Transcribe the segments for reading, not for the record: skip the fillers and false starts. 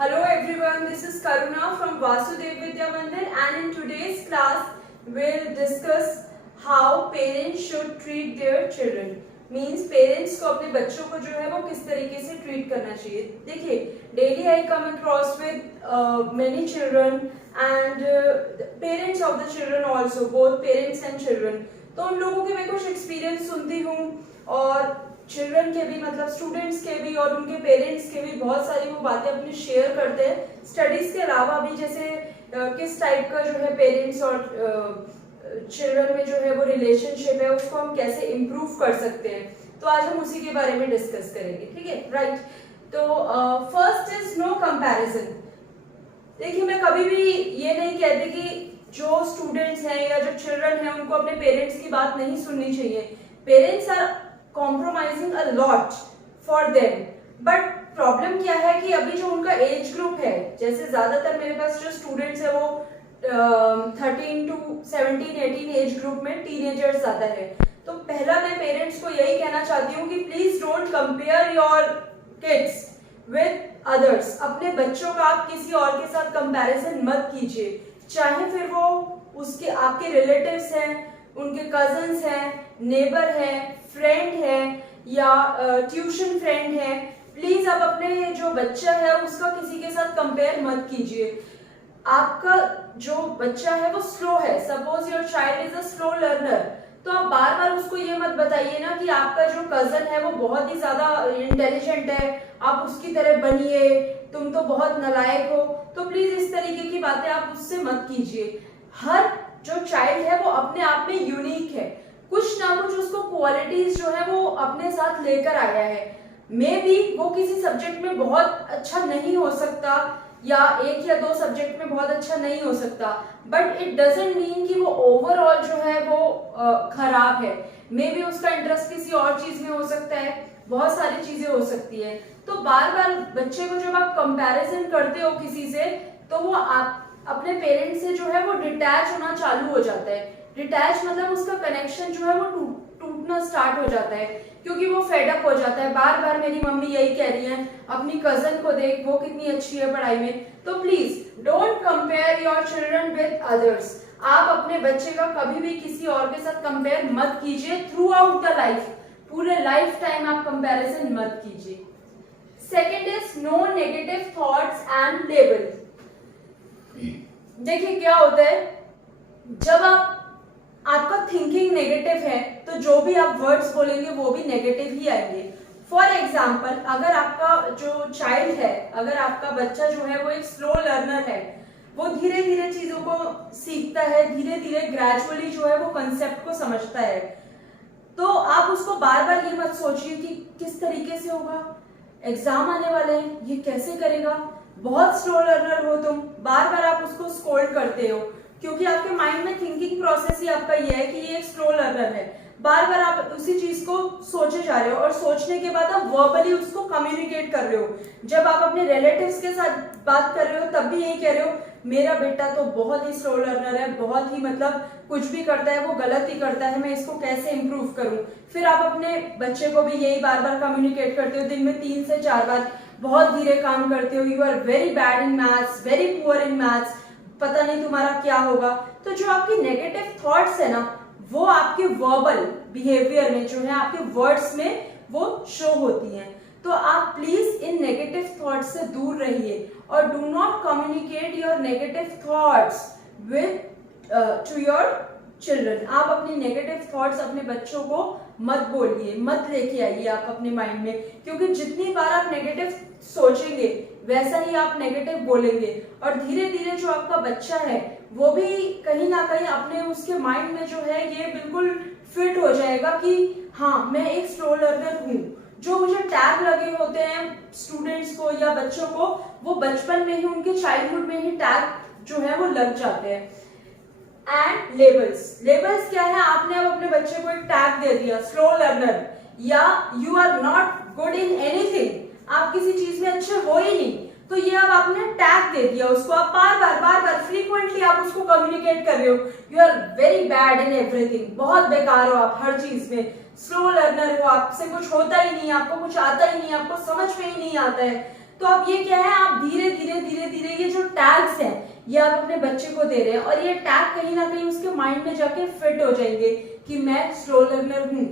Hello everyone, this is Karuna from Vasudev Vidya Mandir and in today's class we'll discuss how parents should treat their children. Means parents को अपने बच्चों को जो है वो किस तरीके से ट्रीट करना चाहिए. देखिए, daily I come across with many children and parents of the children also, both parents and children. तो उन लोगों के मैं कुछ एक्सपीरियंस सुनती हूँ और चिल्ड्रन के भी, मतलब स्टूडेंट्स के भी और उनके पेरेंट्स के भी बहुत सारी वो बातें अपनी शेयर करते हैं. स्टडीज के अलावा भी जैसे किस टाइप का जो है पेरेंट्स और चिल्ड्रन में जो है वो रिलेशनशिप है उसको हम कैसे इम्प्रूव कर सकते हैं. तो आज हम उसी के बारे में डिस्कस करेंगे. ठीक है, राइट. तो फर्स्ट इज नो कंपैरिजन. देखिए, मैं कभी भी ये नहीं कहती कि जो स्टूडेंट्स हैं या जो चिल्ड्रन हैं उनको अपने पेरेंट्स की बात नहीं सुननी चाहिए. Parents are compromising a lot for them, but problem क्या है कि अभी जो उनका एज ग्रुप है, जैसे ज्यादातर मेरे पास जो स्टूडेंट्स है वो 13 to 17, 18 एज ग्रुप में टीनेजर्स ज्यादा है. तो पहला मैं पेरेंट्स को यही कहना चाहती हूँ कि please don't compare your kids with others. अपने बच्चों का आप किसी और के साथ कंपैरिजन मत कीजिए, चाहे फिर वो उसके आपके रिलेटिव्स हैं, उनके कजन्स हैं, नेबर हैं, फ्रेंड है या ट्यूशन फ्रेंड है. प्लीज आप अपने जो बच्चा है उसका किसी के साथ कंपेयर मत कीजिए. आपका जो बच्चा है वो स्लो है, suppose your child is a slow learner, तो आप बार बार उसको ये मत बताइए ना कि आपका जो कजन है वो बहुत ही ज्यादा इंटेलिजेंट है, आप उसकी तरह बनिए, तुम तो बहुत नालायक हो. तो प्लीज इस तरीके की बातें आप उससे मत कीजिए. हर जो चाइल्ड है वो अपने आप में यूनिक है, कुछ ना कुछ उसको क्वालिटीज जो है वो अपने साथ लेकर आया है. मे बी वो किसी सब्जेक्ट में बहुत अच्छा नहीं हो सकता या एक या दो सब्जेक्ट में बहुत अच्छा नहीं हो सकता, बट इट डजंट मीन कि वो ओवरऑल जो है वो खराब है. मे बी उसका इंटरेस्ट किसी और चीज में हो सकता है, बहुत सारी चीजें हो सकती है. तो बार बार बच्चे को जब आप कंपैरिजन करते हो किसी से, तो वो आप अपने पेरेंट्स से जो है वो डिटैच होना चालू हो जाता है. डिटैच मतलब उसका कनेक्शन जो है वो टूटना स्टार्ट हो जाता है, क्योंकि वो फेडअप हो जाता है. बार बार मेरी मम्मी यही कह रही है, अपनी कजन को देख, वो कितनी अच्छी है पढ़ाई में. तो please don't compare your children with others. आप अपने बच्चे का कभी भी किसी और के साथ कंपेयर मत कीजिए थ्रू आउट द लाइफ. पूरे लाइफ टाइम आप कंपेरिजन मत कीजिए. Second is no negative thoughts and label. देखिए, क्या होता है जब आपका थिंकिंग नेगेटिव है तो जो भी आप वर्ड्स बोलेंगे वो भी नेगेटिव ही आएंगे. फॉर एग्जाम्पल, अगर आपका जो चाइल्ड है, अगर आपका बच्चा जो है वो एक स्लो लर्नर है, वो धीरे धीरे चीजों को सीखता है, धीरे धीरे ग्रेजुअली जो है वो कंसेप्ट को समझता है, तो आप उसको बार बार ये मत सोचिए कि किस तरीके से होगा, एग्जाम आने वाले हैं, ये कैसे करेगा, बहुत स्लो लर्नर हो तुम. बार बार आप उसको स्कोल्ड करते हो क्योंकि आपके माइंड में थिंकिंग प्रोसेस ही आपका ये है कि ये एक स्लो लर्नर है. बार बार आप उसी चीज को सोचे जा रहे हो और सोचने के बाद आप वर्बली उसको कम्युनिकेट कर रहे हो. जब आप अपने रिलेटिव्स के साथ बात कर रहे हो तब भी यही कह रहे हो, मेरा बेटा तो बहुत ही स्लो लर्नर है, बहुत ही मतलब कुछ भी करता है वो गलत ही करता है, मैं इसको कैसे इम्प्रूव करूं. फिर आप अपने बच्चे को भी यही बार बार कम्युनिकेट करते हो, दिन में 3 से 4 बार, बहुत धीरे काम करते हो, you are very bad in maths, very poor in maths, पता नहीं तुम्हारा क्या होगा. तो जो आपके नेगेटिव थॉट्स है ना, वो आपके वर्बल बिहेवियर में जो है, आपके वर्ड्स में वो शो होती हैं. तो आप प्लीज इन नेगेटिव थॉट्स से दूर रहिए और do not communicate your negative thoughts with two your children. आप अपनी नेगेटिव थॉट्स अपने बच्चों को मत बोलिए, मत लेके आइए आप अपने माइंड में, क्योंकि जितनी बार आप नेगेटिव सोचेंगे वैसा ही आप नेगेटिव बोलेंगे और धीरे धीरे जो आपका बच्चा है वो भी कहीं ना कहीं अपने उसके माइंड में जो है ये बिल्कुल फिट हो जाएगा कि हाँ, मैं एक स्लो लर्नर हूँ. जो मुझे टैग लगे होते हैं स्टूडेंट्स को या बच्चों को, वो बचपन में ही, उनके चाइल्डहुड में ही टैग जो है वो लग जाते हैं. And labels. लेबल्स क्या है, आपने अब अपने बच्चे को एक टैग दे दिया, स्लो लर्नर या you are not good in anything, आप किसी चीज में अच्छे हो ही नहीं, तो ये अब आपने टैग दे दिया उसको. आप बार बार फ्रीक्वेंटली आप उसको कम्युनिकेट कर रहे हो, you are very bad in everything, बहुत बेकार हो आप हर चीज में, स्लो लर्नर हो, आपसे कुछ होता ही नहीं, आपको कुछ आता ही नहीं, आपको समझ में ही नहीं आता है. तो अब ये क्या है, आप धीरे धीरे धीरे धीरे ये जो टैग्स हैं ये आप अपने बच्चे को दे रहे हैं और ये टैग कहीं ना कहीं उसके माइंड में जाके फिट हो जाएंगे कि मैं स्लो लर्नर हूँ,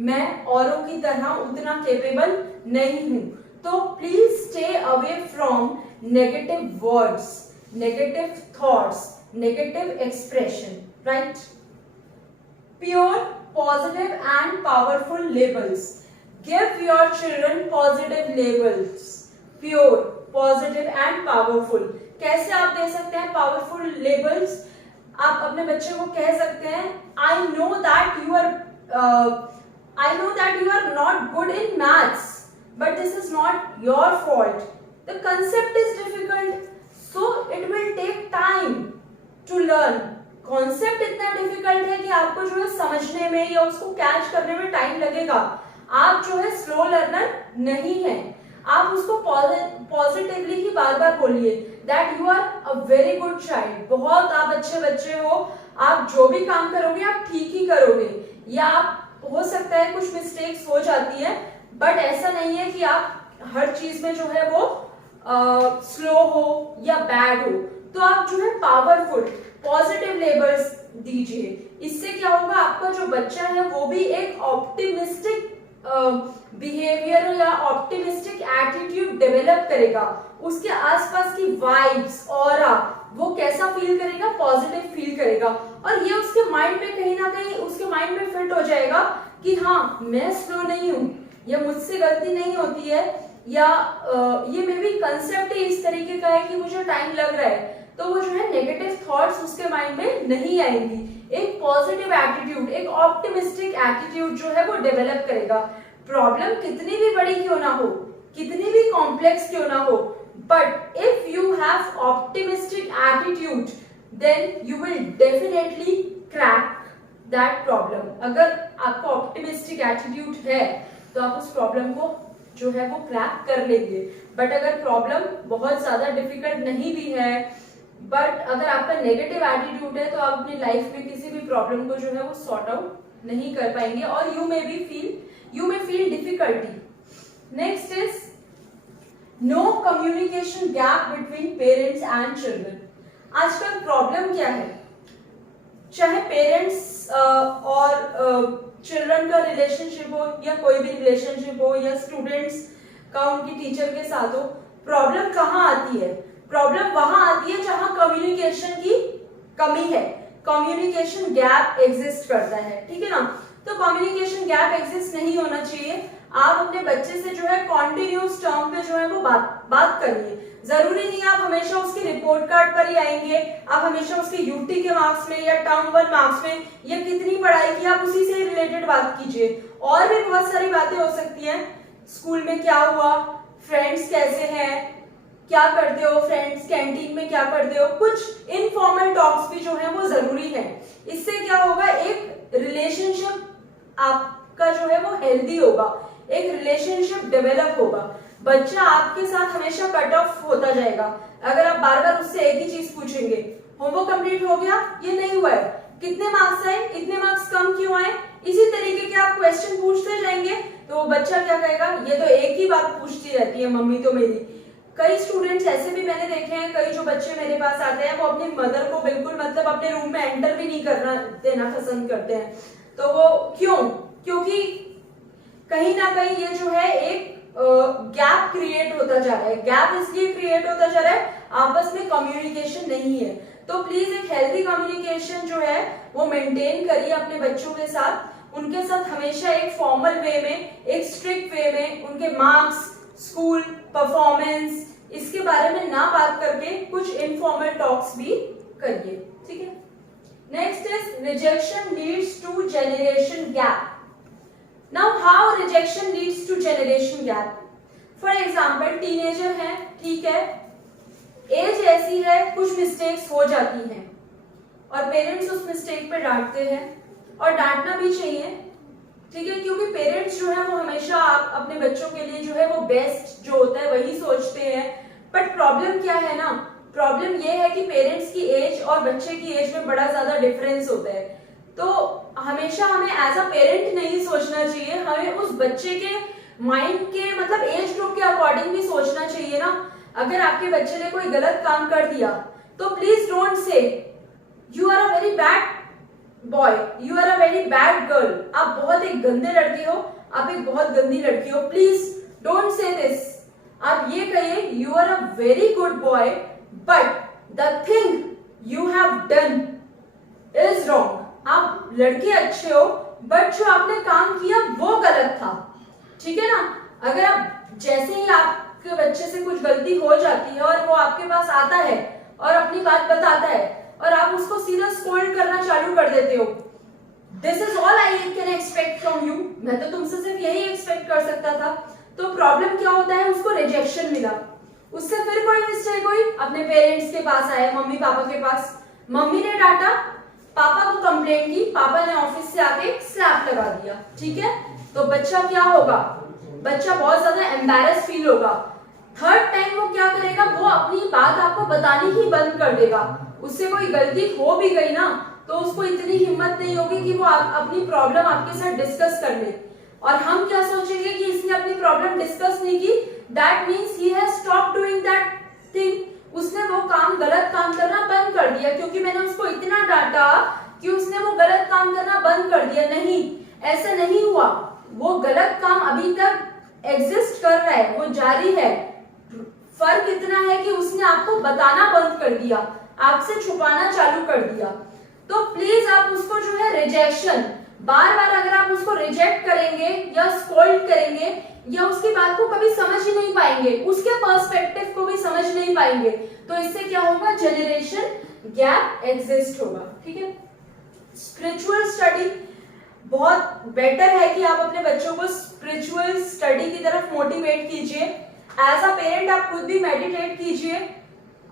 मैं औरों की तरह उतना केपेबल नहीं हूँ। तो please stay away from negative words, negative thoughts, negative expression, right? Pure, positive and powerful labels. Give your children positive labels. Pure, positive and powerful. कैसे आप दे सकते हैं powerful labels? आप अपने बच्चे को कह सकते हैं, I know that you are not good in maths, but this is not your fault. The concept is difficult, so it will take time to learn. Concept इतना डिफिकल्ट है कि आपको जो है समझने में या उसको कैच करने में टाइम लगेगा। आप जो है स्लो लर्नर नहीं है। आप उसको पॉजिटिवली ही बार बार बोलिए that you are a very good child, बहुत आप अच्छे बच्चे हो, आप जो भी काम करोगे आप ठीक ही करोगे। या आप हो सकता है कुछ मिस्टेक्स हो जाती है, बट ऐसा नहीं है कि आप हर चीज में जो है वो स्लो हो या बैड हो। तो आप जो है पावरफुल पॉजिटिव लेबल्स दीजिए। इससे क्या होगा, आपका जो बच्चा है वो भी एक ऑप्टिमिस्टिक बिहेवियर या ऑप्टिमिस्टिक एटीट्यूड डेवलप करेगा। उसके आसपास की वाइब्स, ऑरा, वो कैसा फील करेगा, पॉजिटिव फील करेगा। और ये उसके माइंड में कहीं ना कहीं उसके माइंड में फिट हो जाएगा कि हाँ मैं स्लो नहीं हूँ, या मुझसे गलती नहीं होती है, या ये मे बी कंसेप्ट ही इस तरीके का है कि मुझे टाइम लग रहा है। तो वो जो है नेगेटिव थॉट्स उसके माइंड में नहीं आएंगी। एक पॉजिटिव एटीट्यूड, एक ऑप्टिमिस्टिक एटीट्यूड जो है वो डेवलप करेगा। प्रॉब्लम कितनी भी बड़ी क्यों ना हो, कितनी भी कॉम्प्लेक्स क्यों ना हो, but if you have optimistic attitude then you will definitely crack that problem. अगर आपका ऑप्टिमिस्टिक एटीट्यूड है तो आप उस प्रॉब्लम को जो है वो क्रैक कर लेंगे। बट अगर प्रॉब्लम बहुत ज्यादा डिफिकल्ट नहीं भी है, बट अगर आपका नेगेटिव एटीट्यूड है तो आप अपनी लाइफ में किसी भी प्रॉब्लम को जो है वो सॉर्ट आउट नहीं कर पाएंगे और you may feel difficulty. Next is no communication gap between parents and children. आजकल प्रॉब्लम क्या है, चाहे पेरेंट्स और चिल्ड्रन का रिलेशनशिप हो या कोई भी रिलेशनशिप हो या स्टूडेंट्स का उनकी टीचर के साथ हो, प्रॉब्लम कहाँ आती है? प्रॉब्लम वहां आती है जहां कम्युनिकेशन की कमी है, कम्युनिकेशन गैप एग्जिस्ट करता है, ठीक है ना? तो कम्युनिकेशन गैप एग्जिस्ट नहीं होना चाहिए। आप अपने बच्चे से जो है कॉन्टिन्यूस टर्म पे जो है वो बात करिए। जरूरी नहीं आप हमेशा उसके रिपोर्ट कार्ड पर ही आएंगे, आप हमेशा उसके यूटी के मार्क्स में या टर्म 1 मार्क्स में या कितनी पढ़ाई की, आप उसी से रिलेटेड बात कीजिए। और भी बहुत सारी बातें हो सकती हैं, स्कूल में क्या हुआ, फ्रेंड्स कैसे हैं, क्या करते हो, फ्रेंड्स कैंटीन में क्या करते हो, कुछ इनफॉर्मल टॉक्स भी जो है वो जरूरी है। इससे क्या होगा, एक रिलेशनशिप आपका जो है वो हेल्दी होगा, एक रिलेशनशिप डेवलप होगा। बच्चा आपके साथ हमेशा कट ऑफ होता जाएगा अगर आप बार बार उससे एक ही चीज पूछेंगे, होमवर्क कंप्लीट हो गया, ये नहीं हुआ है, कितने मार्क्स आए, इतने मार्क्स कम क्यों आए, इसी तरीके के आप क्वेश्चन पूछते जाएंगे तो बच्चा क्या कहेगा, ये तो एक ही बात पूछती रहती है मम्मी तो मेरी। कई स्टूडेंट्स ऐसे भी मैंने देखे हैं, कई जो बच्चे मेरे पास आते हैं वो अपनी मदर को बिल्कुल मतलब अपने रूम में एंटर भी नहीं करना देना पसंद करते हैं। तो वो क्यों? क्योंकि कहीं ना कहीं ये जो है एक गैप क्रिएट होता जा रहा है। गैप इसलिए क्रिएट होता जा रहा है, आपस में कम्युनिकेशन नहीं है। तो प्लीज एक हेल्दी कम्युनिकेशन जो है वो मेंटेन करिए अपने बच्चों के साथ। उनके साथ हमेशा एक फॉर्मल वे में, एक स्ट्रिक्ट वे में उनके मार्क्स, स्कूल परफॉर्मेंस, इसके बारे में ना बात करके कुछ इनफॉर्मल टॉक्स भी करिए, ठीक है? Next is rejection leads to generation gap. Now how rejection leads to generation gap? For example, teenager है, ठीक है, एज ऐसी है, कुछ मिस्टेक्स हो जाती हैं और पेरेंट्स उस मिस्टेक पे डांटते हैं और डांटना भी चाहिए, ठीक है, क्योंकि पेरेंट्स जो है वो हमेशा अपने बच्चों के लिए जो है वो बेस्ट जो होता है वही सोचते हैं। बट प्रॉब्लम क्या है ना, प्रॉब्लम ये है कि पेरेंट्स की एज और बच्चे की एज में बड़ा ज्यादा डिफरेंस होता है। तो हमेशा हमें एज अ पेरेंट नहीं सोचना चाहिए, हमें उस बच्चे के माइंड के मतलब एज ग्रुप के अकॉर्डिंग भी सोचना चाहिए चाहिए ना। अगर आपके बच्चे ने कोई गलत काम कर दिया तो please don't say you are a very bad boy, you are a very bad girl, आप बहुत एक गंदे लड़के हो, आप एक बहुत गंदी लड़की हो। Please don't say this. आप ये कहिए you are a very good boy but the thing you have done is wrong. आप लड़के अच्छे हो बट जो आपने काम किया वो गलत था, ठीक है ना। अगर आप जैसे ही आपके बच्चे से कुछ गलती हो जाती है और वो आपके पास आता है और अपनी बात बताता है और आप उसको सीधा स्कोल्ड करना चालू कर देते हो, this is all I can expect from you, मैं तो तुमसे सिर्फ यही एक्सपेक्ट कर सकता था। तो प्रॉब्लम क्या होता है, उसको रिजेक्शन मिला, उससे फिर कोई मिस्टेक हुई, अपने पेरेंट्स के पास आया, मम्मी पापा के पास, मम्मी ने डांटा, पापा को कंप्लेंट की, पापा ने ऑफिस से आके स्लैप लगा दिया, ठीक है। तो बच्चा क्या होगा, बच्चा बहुत ज्यादा एम्बैरस फील होगा। थर्ड टाइम वो क्या करेगा, वो अपनी बात आपको बतानी ही बंद कर देगा। उससे कोई गलती हो भी गई ना तो उसको इतनी हिम्मत नहीं होगी कि वो अपनी प्रॉब्लम आपके साथ डिस्कस कर ले। और हम क्या सोचेंगे कि इसने अपनी प्रॉब्लम डिस्कस नहीं की, that means he has stop doing that thing, उसने वो काम, गलत काम करना बंद कर दिया क्योंकि मैंने उसको इतना डांटा कि उसने वो गलत काम करना बंद कर दिया। नहीं, ऐसा नहीं हुआ, वो गलत काम अभी तक एग्जिस्ट कर रहा है, वो जारी है। फर्क इतना है कि उसने आपको बताना बंद कर दिया, आपसे छुपाना चालू कर दिया। तो प्लीज आप उसको जो है रिजेक्शन, बार बार अगर आप उसको रिजेक्ट करेंगे या स्कोल्ड करेंगे या उसकी बात को कभी समझ ही नहीं पाएंगे, उसके पर्सपेक्टिव को भी समझ नहीं पाएंगे, तो इससे क्या होगा, जनरेशन गैप एग्जिस्ट होगा, ठीक है। स्पिरिचुअल स्टडी बहुत बेटर है कि आप अपने बच्चों को स्पिरिचुअल स्टडी की तरफ मोटिवेट कीजिए। एज अ पेरेंट आप खुद भी मेडिटेट कीजिए,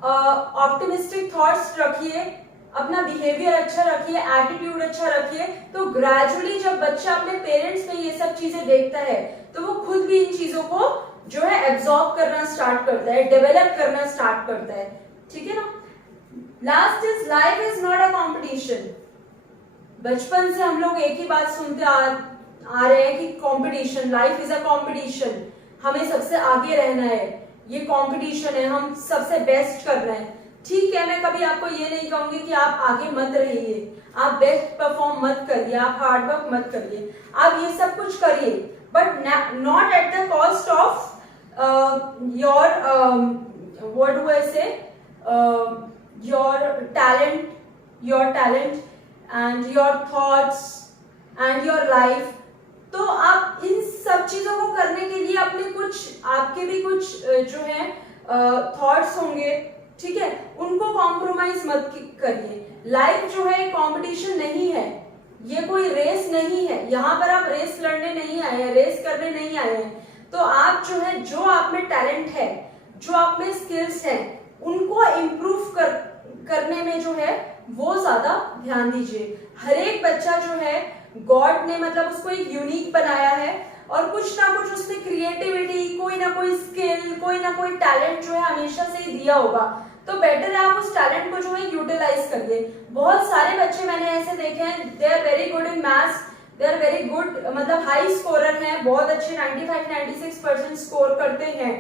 ऑप्टिमिस्टिक थॉट्स रखिए, अपना बिहेवियर अच्छा रखिए, एटीट्यूड अच्छा रखिए। तो ग्रेजुअली जब बच्चा अपने पेरेंट्स में ये सब चीजें देखता है तो वो खुद भी इन चीजों को जो है एब्जॉर्ब करना स्टार्ट करता है, डेवलप करना स्टार्ट करता है, ठीक है ना। Last is life is not a competition. बचपन से हम लोग एक ही बात सुनते आ रहे हैं कि competition, life is a competition, हमें सबसे आगे रहना है, ये कंपटीशन है, हम सबसे बेस्ट कर रहे हैं। ठीक है, मैं कभी आपको ये नहीं कहूंगी कि आप आगे मत रहिए, आप बेस्ट परफॉर्म मत करिए, आप हार्ड वर्क मत करिए, आप ये सब कुछ करिए, but not at the cost of your what do I say your talent and your thoughts and your life. तो आप इन सब चीजों को करने के लिए अपने कुछ, आपके भी कुछ जो है थॉट्स होंगे, ठीक है, उनको कॉम्प्रोमाइज मत करिए। लाइफ जो है कंपटीशन नहीं है, ये कोई रेस नहीं है, यहाँ पर आप रेस लड़ने नहीं आए हैं, रेस करने नहीं आए हैं। तो आप जो है, जो आप में टैलेंट है, जो आप में स्किल्स हैं, उनको इम्प्रूव करने में जो है वो ज्यादा ध्यान दीजिए। हर एक बच्चा जो है गॉड ने मतलब उसको एक यूनिक बनाया है और कुछ ना कुछ उसने क्रिएटिविटी, कोई ना कोई स्किल, कोई ना कोई टैलेंट जो है हमेशा से ही दिया होगा। तो बेटर है आप उस टैलेंट को जो है यूटिलाइज करिए। बहुत सारे बच्चे मैंने ऐसे देखे हैं, they are very good in maths, they are very good, मतलब हाई स्कोरर हैं, बहुत अच्छे 95-96% स्कोर करते हैं,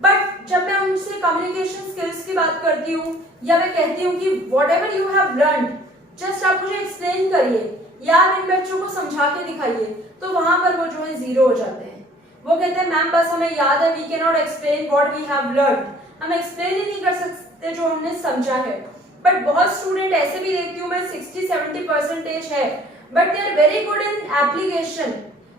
बट जब मैं उनसे कम्युनिकेशन स्किल्स की बात करती हूँ या मैं कहती हूँ कि what ever you have learn, just आप मुझे एक्सप्लेन करिए या आप इन बच्चों को समझा के दिखाइए, तो वहां पर वो जो है जीरो हो जाते हैं। वो कहते हैं मैम बस हमें याद है, we can not explain what we have learn, हम एक्सप्लेन ही नहीं कर सकते जो हमने समझा है। बट बहुत स्टूडेंट ऐसे भी देखती हूँ मैं, 60-70% है, but they are very good in application,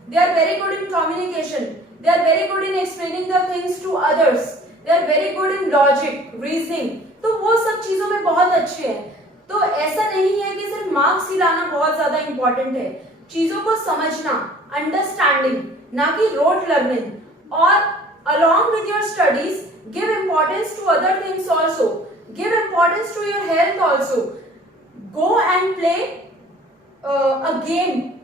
they are very good in communication, they are very good in explaining the things to others, they are very good in logic, reasoning, तो वो सब चीजों में बहुत अच्छे हैं। तो ऐसा नहीं है कि सिर्फ मार्क्स ही लाना बहुत ज्यादा इंपॉर्टेंट है, चीजों को समझना, अंडरस्टैंडिंग, ना कि रोट लर्निंग। और along with your studies give importance to other things also, give importance to your health also, go and play a game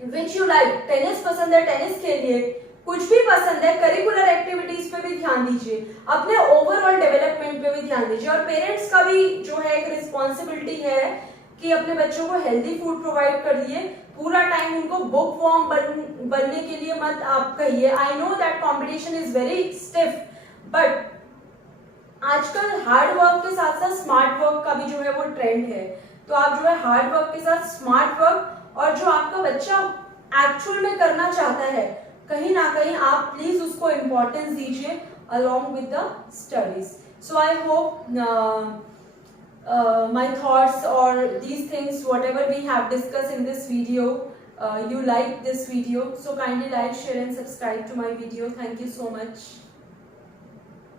which you like, tennis पसंद है टेनिस खेलिए, कुछ भी पसंद है, करिकुलर एक्टिविटीज पे भी ध्यान दीजिए, अपने ओवरऑल डेवलपमेंट पे भी ध्यान दीजिए। और पेरेंट्स का भी जो है एक रिस्पॉन्सिबिलिटी है कि अपने बच्चों को हेल्दी फूड प्रोवाइड करिए, पूरा टाइम उनको बुक वॉर्म बनने के लिए मत आप कहिए। I know that competition is very stiff, but आजकल हार्ड वर्क के साथ साथ स्मार्ट वर्क का भी जो है वो ट्रेंड है। तो आप जो है हार्ड वर्क के साथ स्मार्ट वर्क और जो आपका बच्चा एक्चुअल में करना चाहता है कहीं ना कहीं आप प्लीज उसको इम्पोर्टेंस दीजिए along with the studies. So I hope my thoughts or these things whatever we have discussed in this video, you like this video. So kindly like, share and subscribe to my video. Thank you so much.